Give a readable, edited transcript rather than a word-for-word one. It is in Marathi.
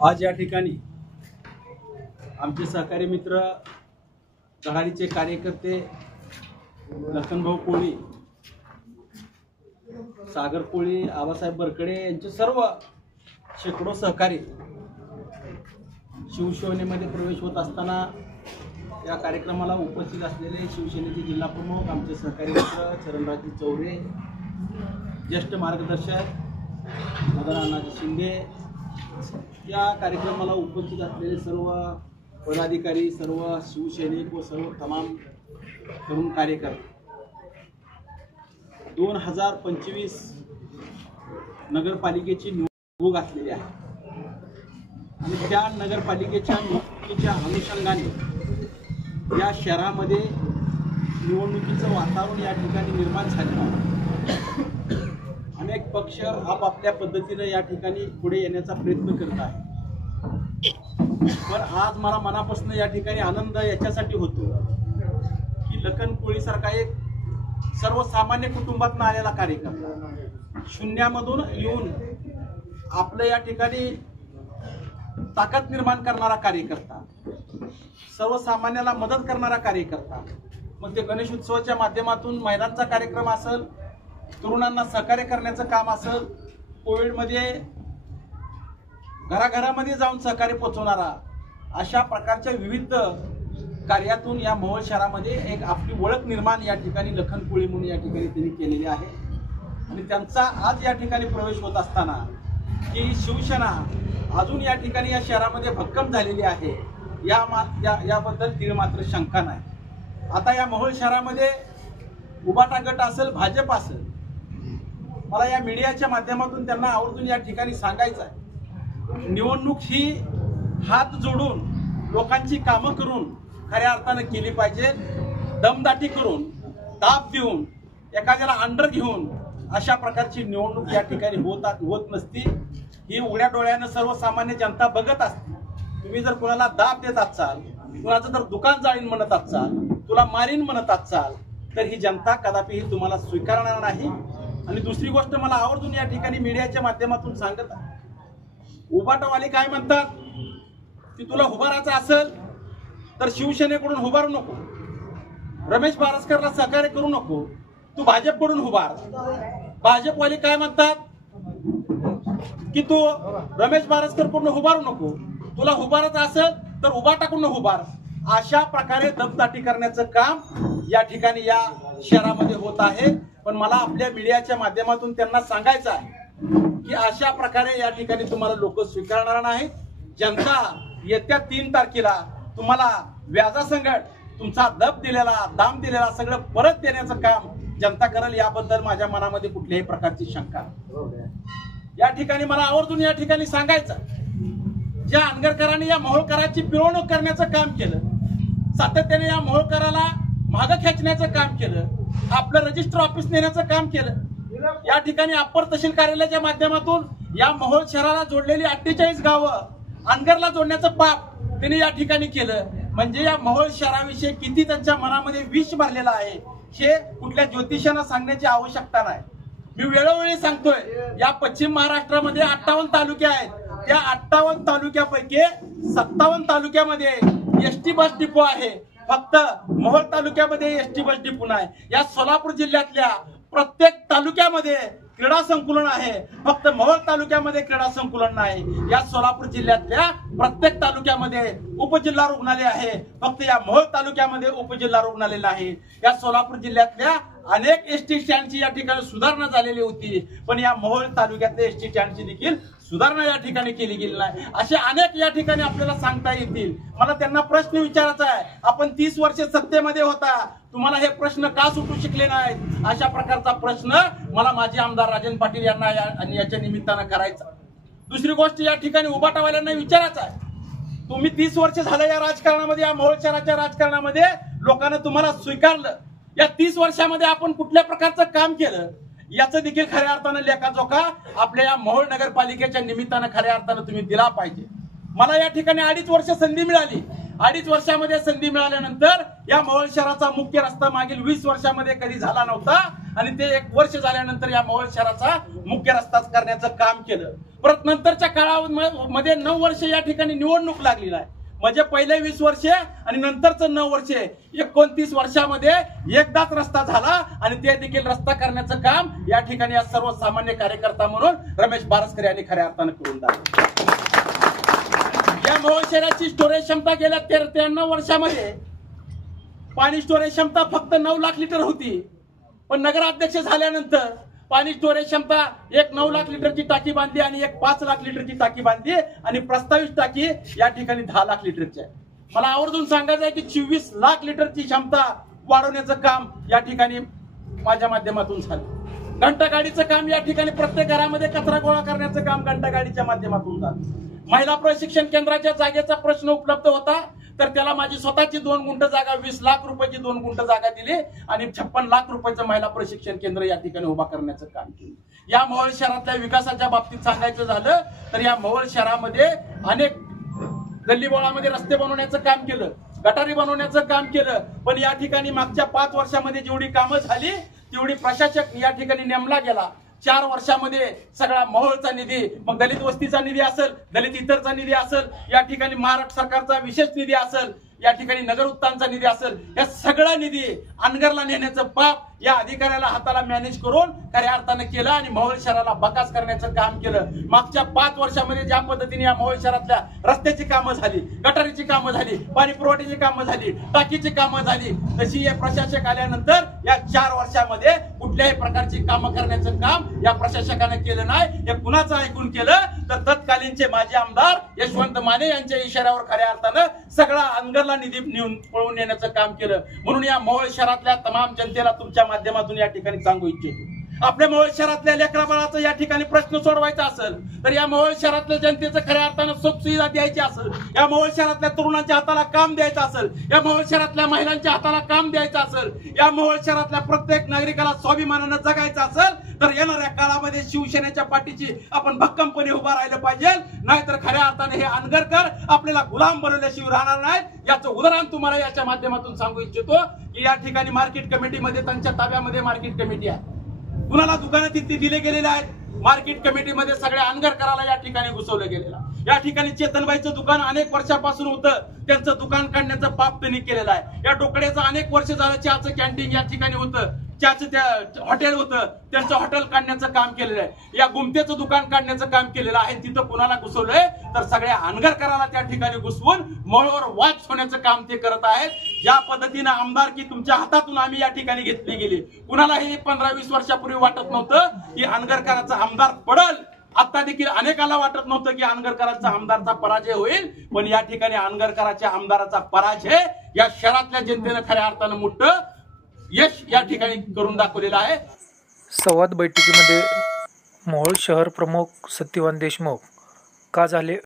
आज या ठिकाणी आमचे सहकारी मित्र धडाडीचे कार्यकर्ते लखनभाऊ कोळी, सागर कोळी, आबासाहेब बरकडे यांचे सर्व शेकडो सहकारी शिवसेनेमध्ये प्रवेश होत असताना या कार्यक्रमाला उपस्थित असलेले शिवसेनेचे जिल्हा प्रमुख आमचे सहकारी मित्र चरणराज चौरे, ज्येष्ठ मार्गदर्शक मदन अण्णाजी शिंदे, या कार्यक्रमाला उपस्थित असलेले सर्व पदाधिकारी, सर्व शिवसैनिक व सर्व तमाम तरुण कार्यकर्ते 2025 नगरपालिकेची निवडणूक घातलेली आहे आणि त्या नगरपालिकेच्या निवडणुकीच्या अनुषंगाने या शहरामध्ये निवडणुकीचं वातावरण या ठिकाणी निर्माण झालेलं आहे। अनेक पक्ष आपापल्या पद्धतीने या ठिकाणी पुढे येण्याचा प्रयत्न करत आहे, पण आज मला मनापासून या ठिकाणी आनंद याच्यासाठी होतो की लखन कोळी सारखा एक सर्वसामान्य कुटुंबातून आलेला कार्यकर्ता, शून्यामधून येऊन आपलं या ठिकाणी ताकद निर्माण करणारा कार्यकर्ता, सर्वसामान्याला मदत करणारा कार्यकर्ता, मग ते गणेश उत्सवाच्या माध्यमातून महिलांचा कार्यक्रम असेल, तरुणांना सहकार्य करण्याचं काम असेल, कोविडमध्ये घराघरामध्ये जाऊन सहकार्य पोहोचवणारा, अशा प्रकारच्या विविध कार्यातून या मोहोळ शहरामध्ये एक आपली ओळख निर्माण या ठिकाणी लखन कोळी म्हणून या ठिकाणी त्यांनी केलेली आहे। आणि त्यांचा आज या ठिकाणी प्रवेश होत असताना की शिवसेना अजून या ठिकाणी या शहरामध्ये भक्कम झालेली आहे याबद्दल तीळ मात्र शंका नाही। आता या मोहोळ शहरामध्ये उबाटा गट असेल, भाजप असेल, मला या मीडियाच्या माध्यमातून त्यांना आवर्जून या ठिकाणी सांगायचं आहे, निवडणूक ही हात जोडून लोकांची कामं करून खऱ्या अर्थानं केली पाहिजे। दमदाटी करून, दाब देऊन, एखाद्याला अंडर घेऊन अशा प्रकारची निवडणूक या ठिकाणी होत नसती। ही उघड्या डोळ्यानं सर्वसामान्य जनता बघत असते। तुम्ही जर कोणाला दाब देत असाल, कोणाचं जर दुकान जाळीन म्हणत असाल, तुला मारीन म्हणत असाल, तर ही जनता कदापि ही तुम्हाला स्वीकारणार नाही। आणि दुसरी गोष्ट मला आवर्जून या ठिकाणी मीडियाच्या माध्यमातून सांगत आहे, उबाटावाले काय म्हणतात की तुला उभारायचं असेल तर शिवसेनेकडून उभारू नको, रमेश बारसकरला सहकार्य करू नको, तू भाजपकडून उभार। भाजपवाले काय म्हणतात की तू रमेश बारसकरकडून उभारू नको, तुला उभारायचं असेल तर उबाटाकडून उभार। अशा प्रकारे दमदाटी करण्याचं काम या ठिकाणी या शहरामध्ये होत आहे। पण मला आपल्या मीडियाच्या माध्यमातून त्यांना सांगायचं आहे की अशा प्रकारे या ठिकाणी तुम्हाला लोक स्वीकारणार नाहीत। जनता येत्या 3 तारखेला तुम्हाला व्याजासंगट तुमचा दाम दिलेला सगळं परत देण्याचं काम जनता करेल, याबद्दल माझ्या मनामध्ये कुठल्याही प्रकारची शंका या ठिकाणी मला आवर्जून या ठिकाणी सांगायचं, ज्या अनगरकरांनी या मोहोळकरांची पिळवणूक करण्याचं काम केलं, सातत्याने या मोहोळकराला मागं खेचण्याचं काम केलं, आपलं रजिस्टर ऑफिस नेण्याचं काम केलं, या ठिकाणी अप्पर तहसील कार्यालयाच्या माध्यमातून या मोहोळ शहराला जोडलेली 48 गावं अनगरला जोडण्याचं पाप त्यांनी या ठिकाणी केलं। म्हणजे या मोहोळ शहराविषयी किती त्यांच्या मनामध्ये विष भरलेला आहे हे कुठल्या ज्योतिषांना सांगण्याची आवश्यकता नाही। मी वेळोवेळी सांगतोय, या पश्चिम महाराष्ट्रामध्ये 58 तालुके आहेत, त्या 58 तालुक्यापैकी 57 तालुक्यामध्ये एसटी बस डिपो आहे, फक्त मोहोळ तालुक्यामध्ये एसटी बस डिपो नाही। या सोलापूर जिल्ह्यातल्या प्रत्येक तालुक्यामध्ये क्रीडा संकुलन आहे, फक्त मोहोळ तालुक्यामध्ये क्रीडा संकुलन नाही। या सोलापूर जिल्ह्यातल्या प्रत्येक तालुक्यामध्ये उपजिल्हा रुग्णालय आहे, फक्त या मोहोळ तालुक्यामध्ये उपजिल्हा रुग्णालय नाही। या सोलापूर जिल्ह्यातल्या अनेक एसटी स्टँडची या ठिकाणी सुधारणा झालेली होती, पण या मोहोळ तालुक्यातल्या एसटी स्टँडची देखील सुधारणा या ठिकाणी केली गेली नाही। असे अनेक या ठिकाणी आपल्याला सांगता येतील। मला त्यांना प्रश्न विचारायचा आहे, आपण 30 वर्षे सत्तेमध्ये होता, तुम्हाला हे प्रश्न का सुटू शिकले नाहीत? अशा प्रकारचा प्रश्न मला माजी आमदार राजन पाटील यांना याच्या निमित्तानं करायचा। दुसरी गोष्ट या ठिकाणी उबाटावाल्यांना विचारायचं आहे, तुम्ही 30 वर्ष झालं या राजकारणामध्ये, या मोहोळ शहराच्या राजकारणामध्ये लोकांना तुम्हाला स्वीकारलं, या 30 वर्षामध्ये आपण कुठल्या प्रकारचं काम केलं याचं देखील खऱ्या अर्थानं लेखाजोखा आपल्या या मोहोळ नगरपालिकेच्या निमित्तानं खऱ्या अर्थानं तुम्ही दिला पाहिजे। मला या ठिकाणी 2.5 वर्ष संधी मिळाली, 2.5 वर्षामध्ये संधी मिळाल्यानंतर या मोहोळ शहराचा मुख्य रस्ता मागील 20 वर्षामध्ये कधी झाला नव्हता आणि ते 1 वर्ष झाल्यानंतर या मोहोळ शहराचा मुख्य रस्ता करण्याचं काम केलं। परत नंतरच्या काळामध्ये 9 वर्ष या ठिकाणी निवडणूक लागलेली आहे. म्हणजे पहिले 20 वर्षे आणि नंतरचं 9 वर्षे 29 वर्षामध्ये एकदाच रस्ता झाला आणि ते देखील रस्ता करण्याचं काम या ठिकाणी या सर्वसामान्य कार्यकर्ता म्हणून रमेश बारसकर यांनी खऱ्या अर्थानं करून दाखवलं. या मोहोळ शहराची स्टोरेज क्षमता गेल्या 93 वर्षामध्ये पाणी स्टोरेज क्षमता फक्त 9 लाख लिटर होती. पण नगराध्यक्ष झाल्यानंतर पाणी स्टोरेज क्षमता एक 9 लाख लिटरची टाकी बांधली आणि एक 5 लाख लिटरची टाकी बांधली आणि प्रस्तावित टाकी या ठिकाणी 10 लाख लिटरची आहे. मला आवर्जून सांगायचं आहे की 24 लाख लिटरची क्षमता वाढवण्याचं काम या ठिकाणी माझ्या माध्यमातून झालं. घंटागाडीचं काम या ठिकाणी प्रत्येक घरामध्ये कचरा गोळा करण्याचं काम घंटागाडीच्या माध्यमातून झालं. महिला प्रशिक्षण केंद्राच्या जागेचा प्रश्न उपलब्ध होता तर त्याला माझी स्वतःची 2 गुंठ जागा 20 लाख रुपयाची 2 गुंठ जागा दिली आणि 56 लाख रुपयाचं महिला प्रशिक्षण केंद्र या ठिकाणी उभा करण्याचं काम केलं. या मोहोळ शहरातल्या विकासाच्या बाबतीत सांगायचं झालं तर या मोहोळ शहरामध्ये अनेक गल्लीबोळामध्ये रस्ते बनवण्याचं काम केलं, गटारी बनवण्याचं काम केलं. पण या ठिकाणी मागच्या 5 वर्षामध्ये जेवढी कामं झाली तेवढी प्रशासक या ठिकाणी नेमला गेला. 4 वर्षामध्ये सगळा मोहोळचा निधी, मग दलित वस्तीचा निधी असेल, दलित इतरचा निधी असेल, या ठिकाणी महाराष्ट्र सरकारचा विशेष निधी असेल, या ठिकाणी नगर उत्थानचा निधी असेल, या सगळा निधी अनगरला नेण्याचं पाप या अधिकाऱ्याला हाताला मॅनेज करून खऱ्या अर्थानं केलं आणि मोहोळ शहराला बकास करण्याचं काम केलं. मागच्या 5 वर्षामध्ये ज्या पद्धतीने या मोहोळ शहरातल्या रस्त्याची कामं झाली, गटारीची कामं झाली, पाणी पुरवठ्याची कामं झाली, टाकीची कामं झाली, तशी हे प्रशासक आल्यानंतर या 4 वर्षामध्ये कुठल्याही प्रकारची कामं करण्याचं काम या प्रशासकाने केलं नाही. हे कुणाचं ऐकून केलं तर तत्कालीनचे माजी आमदार यशवंत माने यांच्या इशाऱ्यावर खऱ्या अर्थानं सगळा अनगरला निधी नेऊन पळवून नेण्याचं काम केलं. म्हणून या मोहोळ शहरातल्या तमाम जनतेला तुमच्या माध्यमातून या ठिकाणी सांगू इच्छितो, आपल्या मोहोळ शहरातल्या लेकराबाळाचा या ठिकाणी प्रश्न सोडवायचा असेल तर या मोहोळ शहरातल्या जनतेचं खऱ्या अर्थानं सुख सुविधा द्यायची असेल, या मोहोळ शहरातल्या तरुणांच्या हाताला काम द्यायचं असेल, या मोहोळ शहरातल्या महिलांच्या हाताला काम द्यायचं असेल, या मोहोळ शहरातल्या प्रत्येक नागरिकाला स्वाभिमानानं जगायचं असेल तर येणाऱ्या काळामध्ये शिवसेनेच्या पाठीची आपण भक्कमपणे उभा राहिलं पाहिजे. नाहीतर खऱ्या अर्थाने हे अनगरकर आपल्याला गुलाम बनवल्याशिवाय राहणार नाहीत. याचं उदाहरण तुम्हाला याच्या माध्यमातून सांगू इच्छितो की या ठिकाणी मार्केट कमिटीमध्ये त्यांच्या ताब्यामध्ये मार्केट कमिटी आहे. कुणाला दुकानं तिथे दिले गेलेले आहेत. मार्केट कमिटीमध्ये सगळ्या अनगरकराला या ठिकाणी घुसवलं गेलेलं. या ठिकाणी चेतनबाईचं दुकान अनेक वर्षापासून होतं, त्यांचं दुकान काढण्याचं पाप त्यांनी केलेलं आहे. या डोकड्याचं अनेक वर्ष झालं चहाचं कॅन्टीन या ठिकाणी होतं, चहाचं त्या हॉटेल होतं, त्यांचं हॉटेल काढण्याचं काम केलेलं आहे. या गुमतेचं दुकान काढण्याचं काम केलेलं आहे. तिथं कुणाला घुसवलंय तर सगळ्या अनगरकराला त्या ठिकाणी घुसवून मोहोळवर वाच होण्याचं काम ते करत आहेत. ज्या पद्धतीनं आमदारकी तुमच्या हातातून आम्ही या ठिकाणी घेतली गेली, कुणालाही 15-20 वर्षापूर्वी वाटत नव्हतं की अनगरकराचा आमदार पडल. आता देखील अनेकाला वाटत नव्हतं की अनगरकरांचा आमदारचा पराजय होईल. पण या ठिकाणी अनगरकराच्या आमदाराचा पराजय या शहरातल्या जनतेनं खऱ्या अर्थानं मोठं यश या ठिकाणी करून दाखवलेलं आहे. संवाद बैठकीमध्ये मोहोळ शहर प्रमुख सत्यवान देशमुख का झाले